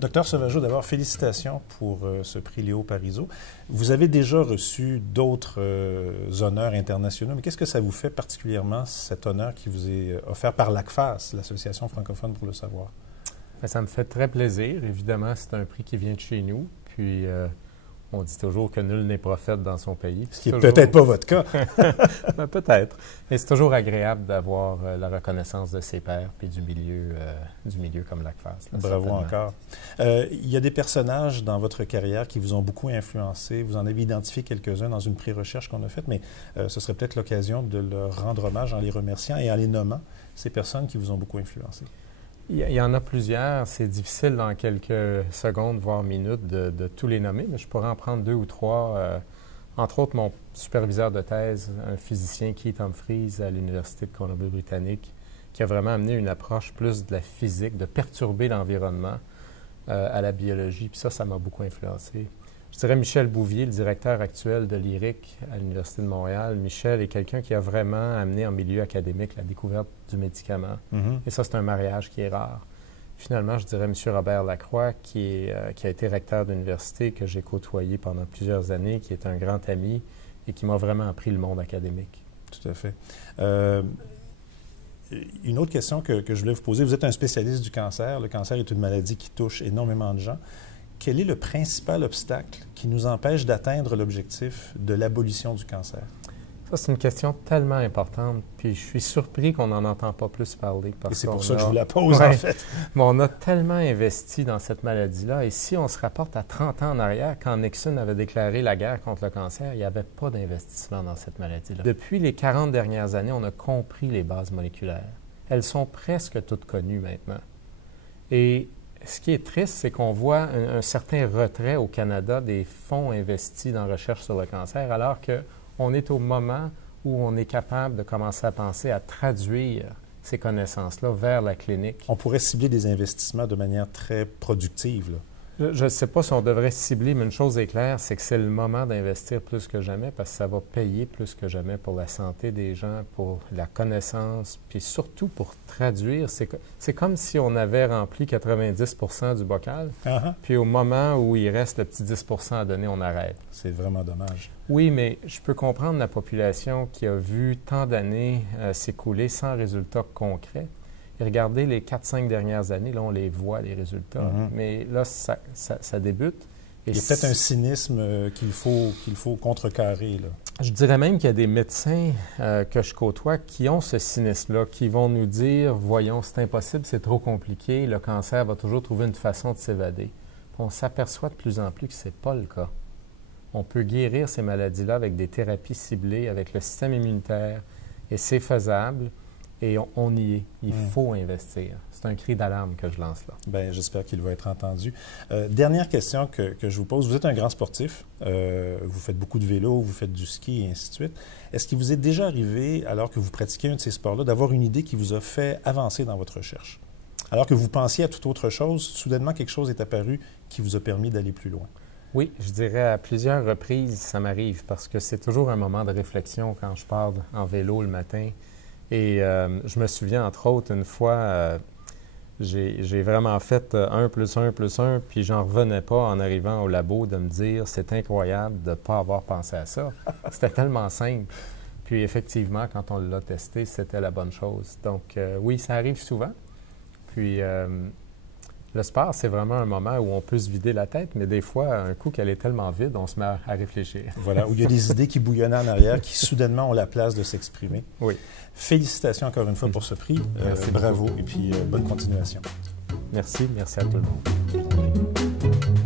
Docteur Sauvageau, d'abord, félicitations pour ce prix Léo Parizeau. Vous avez déjà reçu d'autres honneurs internationaux, mais qu'est-ce que ça vous fait particulièrement, cet honneur qui vous est offert par l'ACFAS, l'Association francophone pour le savoir? Bien, ça me fait très plaisir. Évidemment, c'est un prix qui vient de chez nous. Puis, on dit toujours que nul n'est prophète dans son pays. Ce qui n'est peut-être pas votre cas. Ben, peut-être. Mais c'est toujours agréable d'avoir la reconnaissance de ses pairs puis du milieu comme l'ACFAS. Bravo certainement. encore. Il y a des personnages dans votre carrière qui vous ont beaucoup influencé. Vous en avez identifié quelques-uns dans une pré-recherche qu'on a faite, mais ce serait peut-être l'occasion de leur rendre hommage en les remerciant et en les nommant, ces personnes qui vous ont beaucoup influencé. Il y en a plusieurs. C'est difficile dans quelques secondes, voire minutes, de tous les nommer, mais je pourrais en prendre 2 ou 3. Entre autres, mon superviseur de thèse, un physicien, Keith Humphreys, à l'Université de Colombie-Britannique, qui a vraiment amené une approche plus de la physique, de perturber l'environnement à la biologie. Puis ça m'a beaucoup influencé. Je dirais Michel Bouvier, le directeur actuel de l'IRIC à l'Université de Montréal. Michel est quelqu'un qui a vraiment amené en milieu académique la découverte du médicament. Et ça, c'est un mariage qui est rare. Finalement, je dirais M. Robert Lacroix, qui a été recteur d'université, que j'ai côtoyé pendant plusieurs années, qui est un grand ami et qui m'a vraiment appris le monde académique. Tout à fait. Une autre question que je voulais vous poser. Vous êtes un spécialiste du cancer. Le cancer est une maladie qui touche énormément de gens. Quel est le principal obstacle qui nous empêche d'atteindre l'objectif de l'abolition du cancer? Ça, c'est une question tellement importante, puis je suis surpris qu'on n'en entend pas plus parler. Et c'est pour ça que je vous la pose, en fait. Mais on a tellement investi dans cette maladie-là, et si on se rapporte à 30 ans en arrière, quand Nixon avait déclaré la guerre contre le cancer, il n'y avait pas d'investissement dans cette maladie-là. Depuis les 40 dernières années, on a compris les bases moléculaires. Elles sont presque toutes connues maintenant. Et ce qui est triste, c'est qu'on voit un certain retrait au Canada des fonds investis dans la recherche sur le cancer, alors qu'on est au moment où on est capable de commencer à penser à traduire ces connaissances-là vers la clinique. On pourrait cibler des investissements de manière très productive, là. Je ne sais pas si on devrait cibler, mais une chose est claire, c'est que c'est le moment d'investir plus que jamais parce que ça va payer plus que jamais pour la santé des gens, pour la connaissance, puis surtout pour traduire. C'est comme si on avait rempli 90 du bocal, puis au moment où il reste le petit 10 à donner, on arrête. C'est vraiment dommage. Oui, mais je peux comprendre la population qui a vu tant d'années s'écouler sans résultats concrets. Et regardez les 4-5 dernières années, là, on les voit, les résultats. Mais là, ça débute. Et il y a peut-être un cynisme qu'il faut contrecarrer, là. Je dirais même qu'il y a des médecins que je côtoie qui ont ce cynisme-là, qui vont nous dire, voyons, c'est impossible, c'est trop compliqué, le cancer va toujours trouver une façon de s'évader. Puis on s'aperçoit de plus en plus que ce n'est pas le cas. On peut guérir ces maladies-là avec des thérapies ciblées, avec le système immunitaire, et c'est faisable. Et on y est. Il faut investir. C'est un cri d'alarme que je lance là. Bien, j'espère qu'il va être entendu. Dernière question que je vous pose. Vous êtes un grand sportif. Vous faites beaucoup de vélo, vous faites du ski et ainsi de suite. Est-ce qu'il vous est déjà arrivé, alors que vous pratiquez un de ces sports-là, d'avoir une idée qui vous a fait avancer dans votre recherche? Alors que vous pensiez à toute autre chose, soudainement, quelque chose est apparu qui vous a permis d'aller plus loin? Oui, je dirais à plusieurs reprises, ça m'arrive parce que c'est toujours un moment de réflexion quand je pars en vélo le matin. Et je me souviens, entre autres, une fois, j'ai vraiment fait 1 + 1 + 1, puis j'en revenais pas en arrivant au labo de me dire « c'est incroyable de ne pas avoir pensé à ça ». C'était tellement simple. Puis effectivement, quand on l'a testé, c'était la bonne chose. Donc oui, ça arrive souvent. Puis le sport, c'est vraiment un moment où on peut se vider la tête, mais des fois, un coup qu'elle est tellement vide, on se met à réfléchir. Voilà, où il y a des idées qui bouillonnent en arrière, qui soudainement ont la place de s'exprimer. Oui. Félicitations encore une fois pour ce prix. Merci bravo beaucoup. Et puis bonne continuation. Merci à tout le monde.